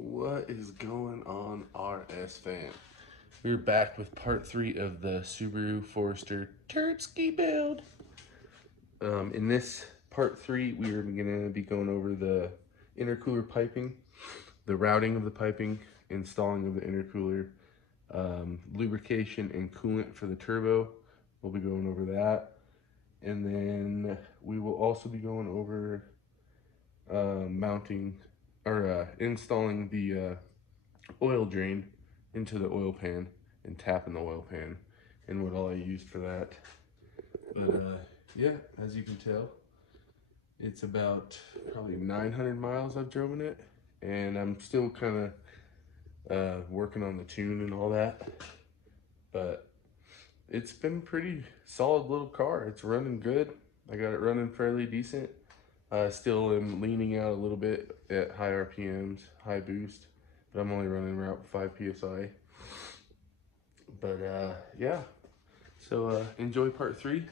What is going on, RS fam? We're back with part 3 of the Subaru Forester TEMP build. In this part 3, we are going to be going over the intercooler piping, the routing of the piping, installing of the intercooler, lubrication and coolant for the turbo. We'll be going over that. And then we will also be going over mounting or installing the oil drain into the oil pan and tapping the oil pan and what all I used for that. But yeah, as you can tell, it's about probably 900 miles I've driven it, and I'm still kind of working on the tune and all that, but it's been pretty solid little car. It's running good. I got it running fairly decent. I still am leaning out a little bit at high RPMs, high boost, but I'm only running around 5 PSI. But yeah, so enjoy part 3,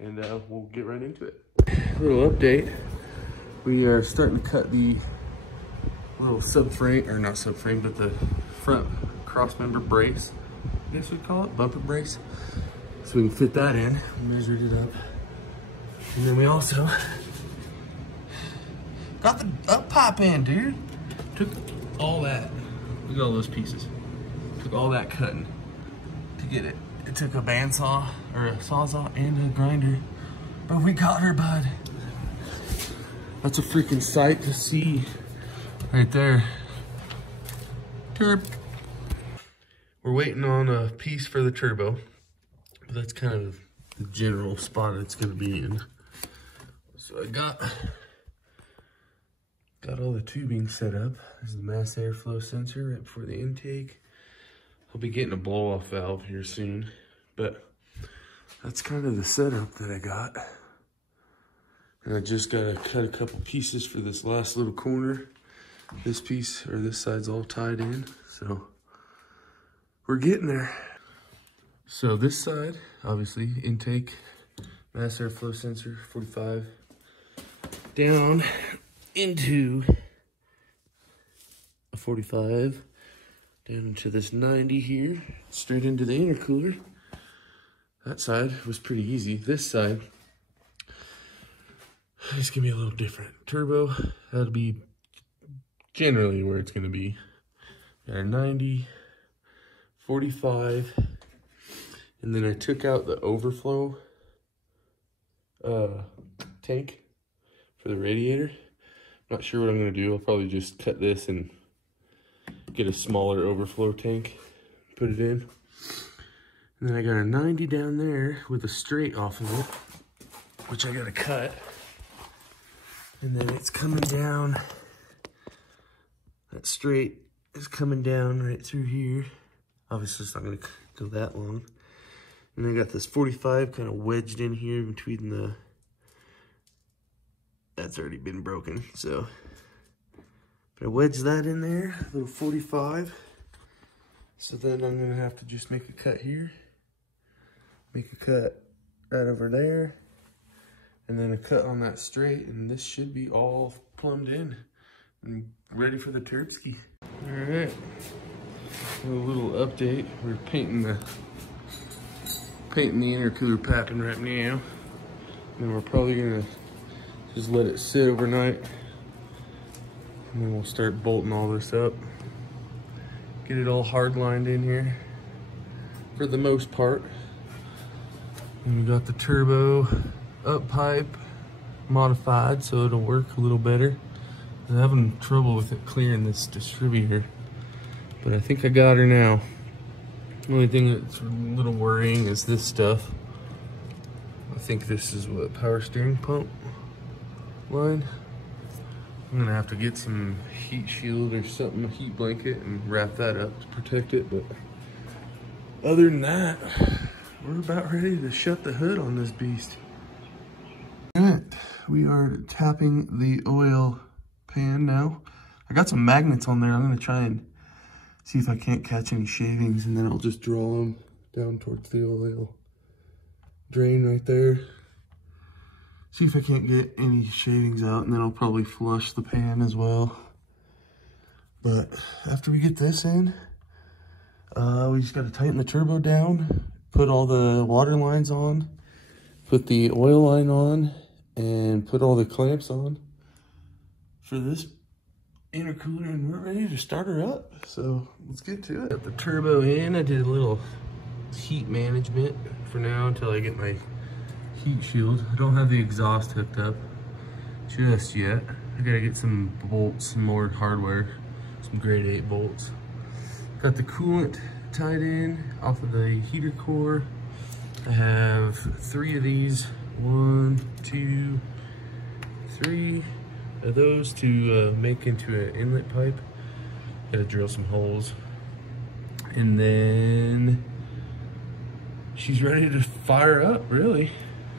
and we'll get right into it. Little update. We are starting to cut the little subframe, or not subframe, but the front crossmember brace, I guess we'd call it, bumper brace. So we can fit that in. We measured it up. And then we also got the up pipe in, dude. Took all that. Look at all those pieces. Took all that cutting to get it. It took a bandsaw, or a sawzall, and a grinder. But we got her, bud. That's a freaking sight to see right there. Turb. We're waiting on a piece for the turbo. But that's kind of the general spot it's gonna be in. So I got all the tubing set up. This is the mass airflow sensor right before the intake. I'll be getting a blow off valve here soon, but that's kind of the setup that I got. And I just gotta cut a couple pieces for this last little corner. This piece, or this side's all tied in, so we're getting there. So this side, obviously, intake, mass airflow sensor, 45, down into a 45, down into this 90 here, straight into the intercooler. That side was pretty easy. This side, it's gonna be a little different. Turbo, that'll be generally where it's gonna be. Got a 90, 45, and then I took out the overflow tank for the radiator. Not sure what I'm gonna do. I'll probably just cut this and get a smaller overflow tank, put it in. And then I got a 90 down there with a straight off of it, which I gotta cut. And then it's coming down, that straight is coming down right through here. Obviously it's not gonna go that long. And I got this 45 kind of wedged in here between the, that's already been broken, so. But I wedged that in there, a little 45. So then I'm gonna have to just make a cut here, make a cut right over there, and then a cut on that straight, and this should be all plumbed in and ready for the TEMP. All right, a little update. We're painting the intercooler piping right now, and we're probably gonna just let it sit overnight, and then we'll start bolting all this up, get it all hard lined in here for the most part. And we got the turbo up pipe modified so it'll work a little better. I'm having trouble with it clearing this distributor, but I think I got her now. The only thing that's a little worrying is this stuff. I think this is what, power steering pump line. I'm gonna have to get some heat shield or something, a heat blanket, and wrap that up to protect it. But other than that, we're about ready to shut the hood on this beast. All right, we are tapping the oil pan now. I got some magnets on there. I'm gonna try and see if I can't catch any shavings, and then I'll just draw them down towards the oil drain right there. See if I can't get any shavings out, and then I'll probably flush the pan as well. But after we get this in, we just got to tighten the turbo down, put all the water lines on, put the oil line on, and put all the clamps on for this intercooler, and we're ready to start her up. So let's get to it. Got the turbo in. I did a little heat management for now until I get my heat shield. I don't have the exhaust hooked up just yet. I gotta get some bolts, some more hardware, some grade 8 bolts. Got the coolant tied in off of the heater core. I have 3 of these, 1, 2, 3 of those to make into an inlet pipe. Gotta drill some holes. And then she's ready to fire up, really.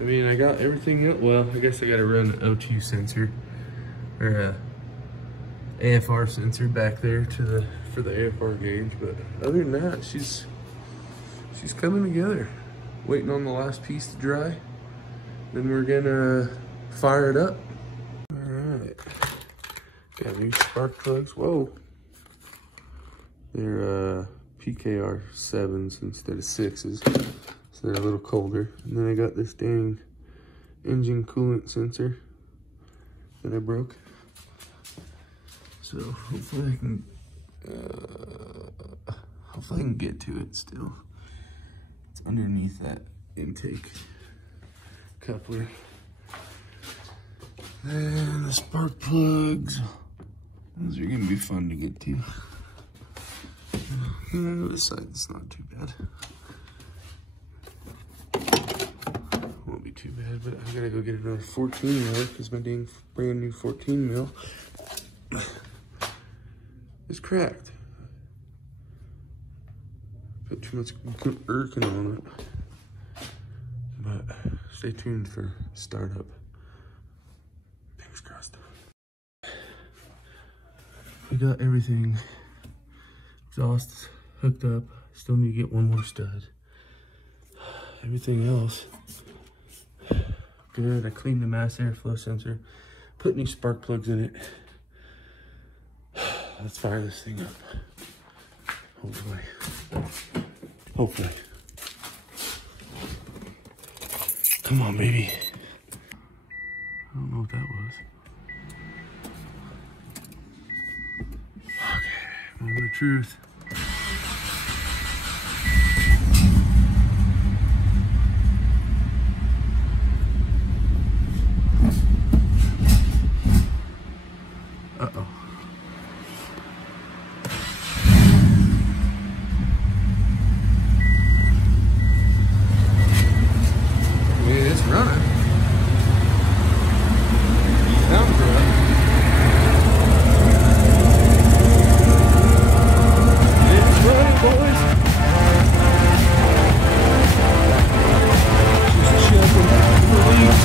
I mean, I got everything up. Well, I guess I gotta run an O2 sensor, or a AFR sensor back there for the AFR gauge. But other than that, she's coming together. Waiting on the last piece to dry. Then we're gonna fire it up. All right, got new spark plugs. Whoa, they're PKR 7s instead of 6s, so they're a little colder. And then I got this dang engine coolant sensor that I broke. So hopefully I can get to it still. It's underneath that intake coupler. And the spark plugs. Those are gonna be fun to get to. This side is not too bad. Won't be too bad, but I gotta go get another 14 mil because my dang brand new 14 mil is cracked. Put too much irking on it. But stay tuned for startup. Fingers crossed. We got everything. Exhaust hooked up. Still need to get one more stud. Everything else good. I cleaned the mass airflow sensor. Put new spark plugs in it. Let's fire this thing up. Hopefully. Come on, baby. I don't know what that was. Okay, moment of truth. Uh-oh. I mean, it's running. Sounds good. It's running, boys. Just checking release.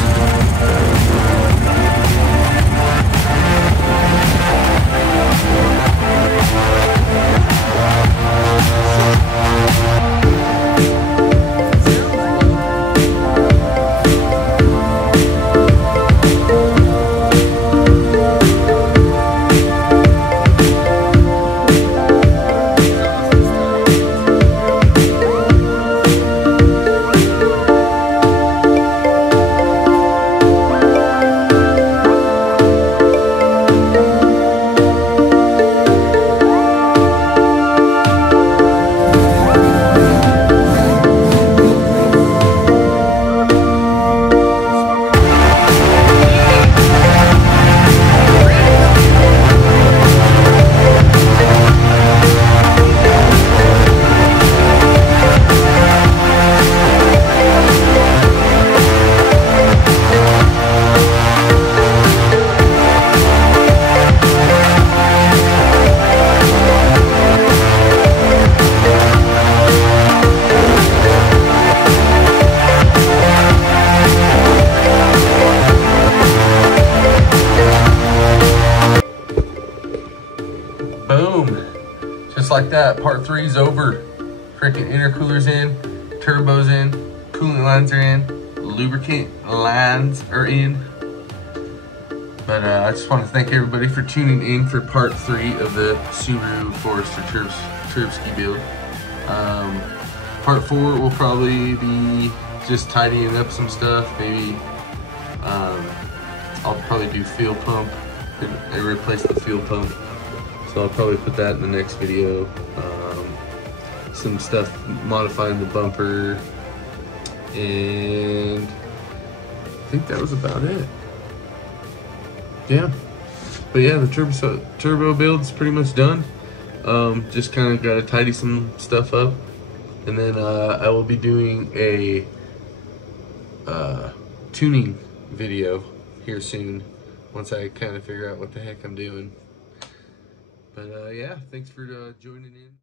Like that, part 3 is over. Freaking intercoolers in, turbos in, coolant lines are in, lubricant lines are in. But I just want to thank everybody for tuning in for part 3 of the Subaru Forester Turbski build. Part 4 will probably be just tidying up some stuff. Maybe I'll probably do fuel pump and replace the fuel pump. So I'll probably put that in the next video. Some stuff modifying the bumper, and I think that was about it. Yeah, but yeah, the turbo build's pretty much done. Just kind of got to tidy some stuff up, and then I will be doing a tuning video here soon once I kind of figure out what the heck I'm doing. But yeah, thanks for joining in.